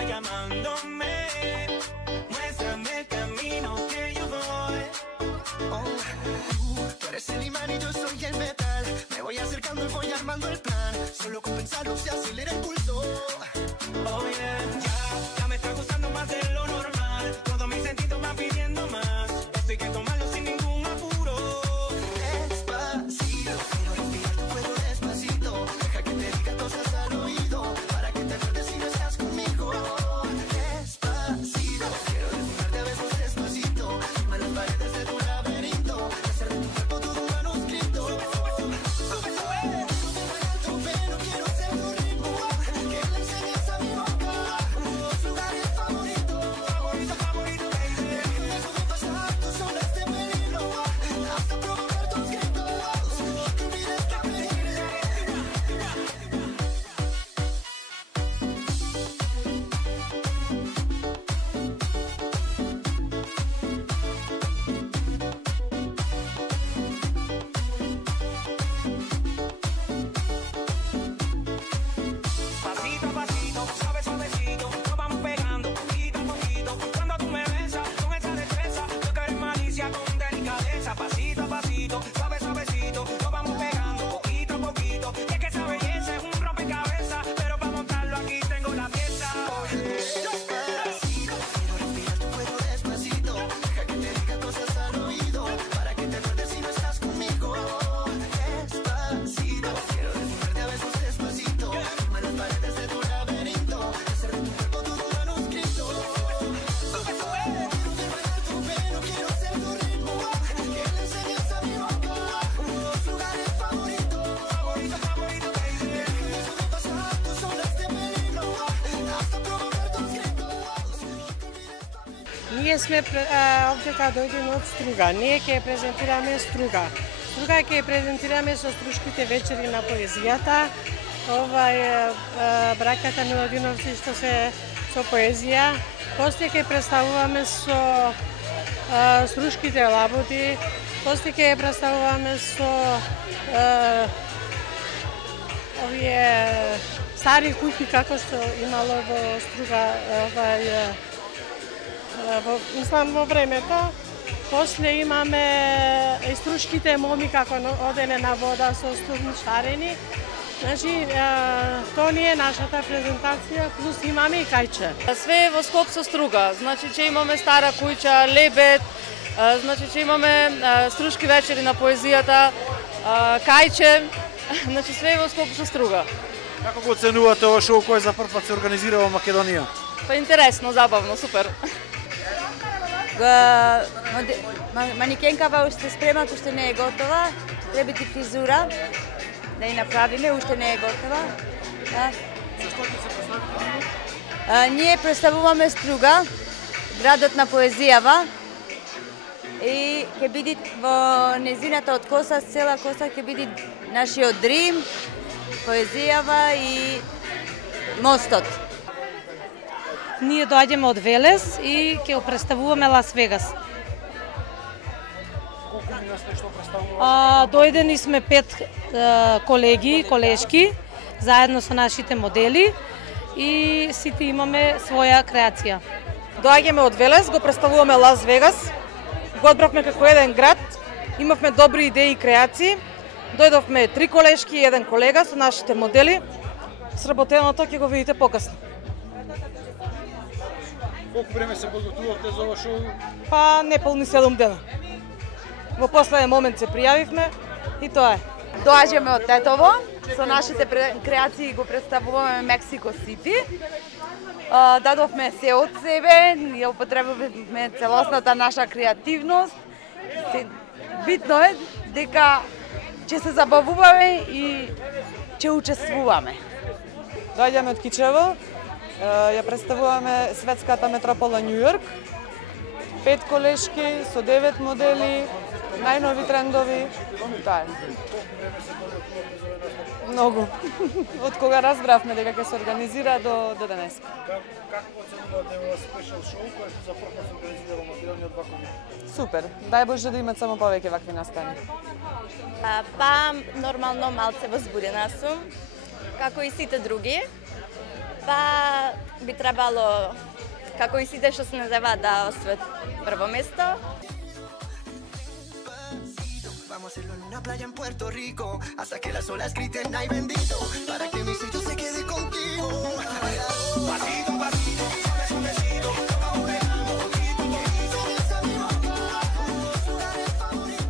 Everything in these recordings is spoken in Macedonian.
estaba llamándome. Muéstrame el camino que yo voy. Tú eres el imán y yo soy el metal. Me voy acercando y voy armando el plan. Solo con pensarlo se acelera el pulso. Oh yeah, ya me está gustando más de lo normal. Todos mis sentidos van pidiendo más. Esto hay que tomarlo sin ningún apuro. Despacito, quiero respirar tu cuello despacito. Deja que te diga cosas al oído, para que te acuerdes si no estás conmigo. Despacito, quiero desnudarte a besos despacito. Firma las paredes de tu laberinto, hacer de tu cuerpo todo un manuscrito. Sube, tu pelo, quiero ser tu ritmo. Que le enseñes a mi boca los lugares favoritos. Favorito, baby. Déjame sobrepasar tus zonas de peligro, hasta provocar tus gritos. No te olvides que pasito a pasito, suave, suavecito, nos vamos pegando poquito a poquito. Cuando tú me besas con esa destreza, yo que eres malicia con delicadeza. Pasito a pasito, suave, suavecito, nos vamos pegando poquito a poquito. Y es que esa belleza es un rompecabezas, pero para montarlo aquí tengo la pieza. Despacito, quiero respirar tu cuello despacito. Deja que te diga cosas al oído, para que te acuerdes si no estás conmigo. Despacito, quiero desnudarte a besos despacito. Firma las paredes de tu laberinto, hacer de tu cuerpo todo un manuscrito. Sube, tu pelo, quiero ser tu ritmo. Que le enseñes a mi boca los lugares favoritos. Favorito, baby. Déjame sobrepasar tus zonas de peligro, hasta provocar tus gritos. Ние сме овде кога дојдеме од Струга. Ние ќе ја презентираме Струга. Струга ќе ја презентираме со Струшките вечери на поезијата. Браќата Милодиновци што се со поезија. После ќе представуваме со Струшките лаботи. После ќе ја представуваме со овие стари куќи како што имало во Струга во времето. После имаме и Струшките моми како оделе на вода со студни шарени. Значи, тоа ни е нашата презентација, плюс имаме и кајче. Све е во скоп со Струга, значи че имаме стара куќа, лебед, значи че имаме Струшки вечери на поезијата, кајче, значи све е во скоп со Струга. Како го оценувате ова шоу кој за прв пат се организира во Македонија? Па интересно, забавно, супер. Манекенкава уште спрема, уште не е готова. Треба ти фризура да ја направиме, уште не е готова. Зашто ќе се представите? Ние представуваме Струга, градот на поезијава. И ќе биде во незината од коса, цела коса ќе биде нашиот дрим, поезијава и мостот. Ние доаѓаме од Велес и ќе го представуваме Лас Вегас. Колку луѓе сте што представувате? Дојдени сме 5 колеги, колешки, заедно со нашите модели и сите имаме своја креација. Доаѓаме од Велес, го представуваме Лас Вегас. Го одбравме како еден град, имавме добри идеи и креации. Дојдовме 3 колешки и еден колега со нашите модели. Сработеното ќе го видите покасно. Колку време се подготвувавте за ова шоу? Па неполни 7 дена. Во последен момент се пријавивме и тоа е. Доаѓаме од Тетово, со нашите креации го представуваме Мексико Сити. Дадовме се од себе, ја употребивме целосната наша креативност. Битно е дека ќе се забавуваме и ќе учествуваме. Доаѓаме од Кичево, ја представуваме светската метропола Њу Јорк. 5 колешки со 9 модели, најнови трендови. Тоа е. Многу. Од кога разбравме дека ќе се организира до денес. Како оценувате ова спешал шоу кој за прв пат се организира во Македонија од вакви? Супер. Дај Боже да имат само повеќе вакви настани. Па нормално малце возбудена сум, како и сите други. Па би требало, како и сите што се називаат, да освојат прво место. Vamos a hacerlo en una playa en Puerto Rico hasta que las olas griten ay bendito para que mi sello se quede contigo. Pasito, pasito, suavecito, vamos pegando poquito, poquito. Besa mi boca, los lugares favoritos.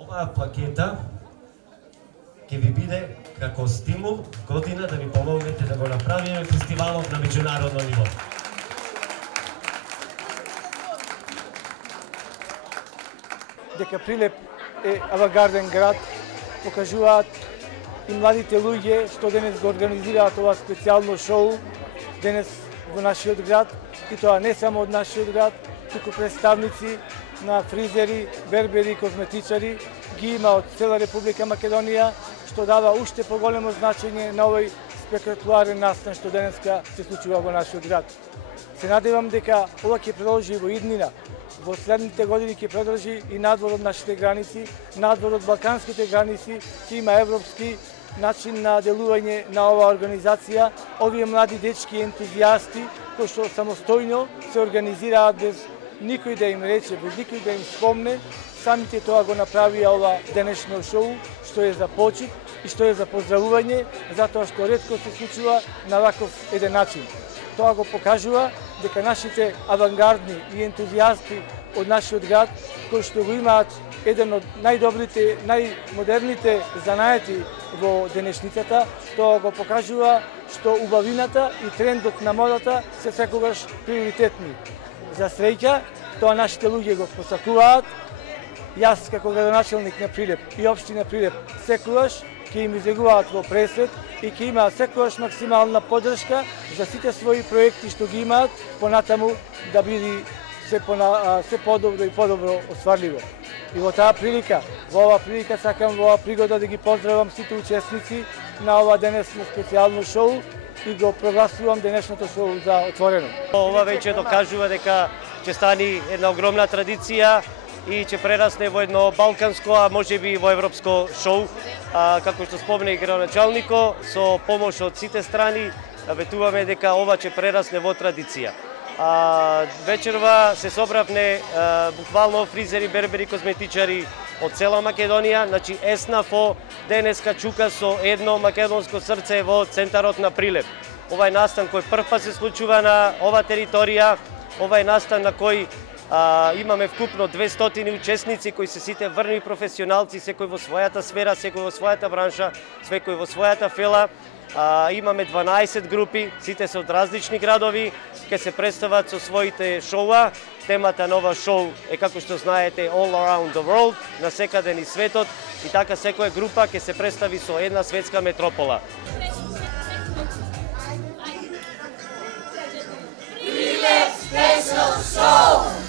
Оваа пакета ќе ви биде како стимул година да ви помогнете да го направиме фестивалот на меѓународно ниво. Дека Прилеп е авангарден град, покажуваат и младите луѓе што денес го организираат ова специјално шоу денес во нашиот град, и тоа не само од нашиот град, туку представници на фризери, бербери и козметичари ги има од цела Република Македонија, што дава уште поголемо значење на овој спектакуларен настан што денеска се случува во нашиот град. Се надевам дека ова ќе продолжи во иднина. Во следните години ќе продолжи и надвор од нашите граници, надвор од балканските граници, ќе има европски начин на делување на оваа организација. Овие млади дечки ентузијасти кои што самостојно се организираат без никој да им рече, без никој да им спомне, самите тоа го направија ова денешно шоу, што е за почит и што е за поздравување, затоа што ретко се случува на ваков еден начин. Тоа го покажува дека нашите авангардни и ентузијасти од нашиот град, кои што го имаат еден од најдобрите, најмодерните занаети во денешницата, тоа го покажува што убавината и трендот на модата се секогаш приоритетни. За среќа, тоа нашите луѓе го посакуваат. Јас како градоначелник на Прилеп и општина Прилеп секогаш ќе им излегуваат во пресвет и ќе имаат секогаш максимална поддршка за сите своји проекти што ги имаат, понатаму да биде се подобро и подобро остварливо. И во таа прилика, во оваа прилика сакам во оваа пригода да ги поздравам сите учесници на ова денесно специјално шоу и го прогласувам денешното шоу за отворено. Ова веќе докажува дека ќе стани една огромна традиција и ќе прерасне во едно балканско, а можеби и во европско шоу. Како што спомна и градоначалнико, со помош од сите страни ветуваме дека ова ќе прерасне во традиција. Вечерва се собравне буквално фризери, бербери, козметичари од цела Македонија, значи ЕСНАФО денеска чука со едно македонско срце во центарот на Прилеп. Ова е настан кој првпат се случува на ова територија, ова е настан на кој имаме вкупно 200 учесници кои се сите врни професионалци, секој во својата сфера, секој во својата бранша, секој во својата фела. Имаме 12 групи, сите се од различни градови, ќе се представат со своите шоуа. Темата на ова шоу е, како што знаете, All Around the World, на секаде низ светот, и така секоја група ќе се представи со една светска метропола. Prilep Special Show!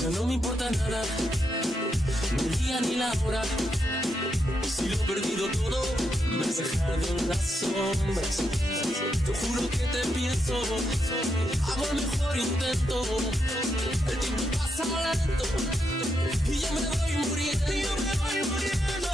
Ya no me importa nada, ni el día ni la hora. Si lo he perdido todo, me has dejado en las sombras. Te juro que te pienso, hago el mejor intento. El tiempo pasa lento y yo me voy muriendo.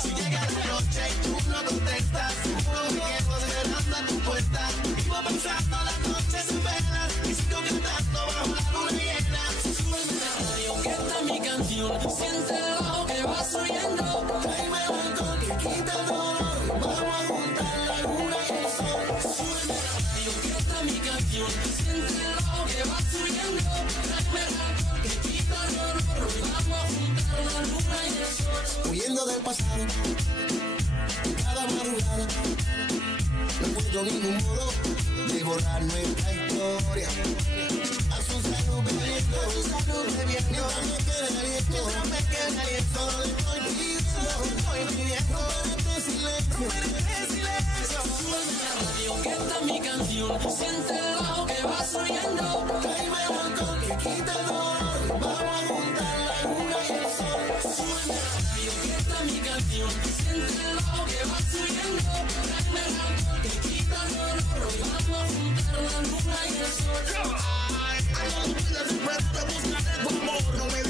Si llega la noche y tú no contestas, seguro me quedo esperando a tu puerta. Vivo pensando las noches en velas y sigo cantando bajo la luna llena. Súbeme la radio, que está mi canción. Siente el bajo que va subiendo. Tráeme alcohol que quita el dolor. Vamos a juntar la huyendo del pasado. Cada madrugada no encuentro ningún modo de borrar nuestra historia. A su salud bebiendo, mientras me quede aliento, solo le estoy pidiendo este silencio. Que esta es mi canción, siente el bajo que va subiendo. Tráeme el alcohol que quita el dolor, vamos a juntar la luna y el sol. Súbeme la radio, que esta es mi canción, siente el bajo que va subiendo. Tráeme el alcohol que quita el dolor, vamos a juntar la luna y el sol. Ay, no me puedes desesperar, buscaré tu amor, no me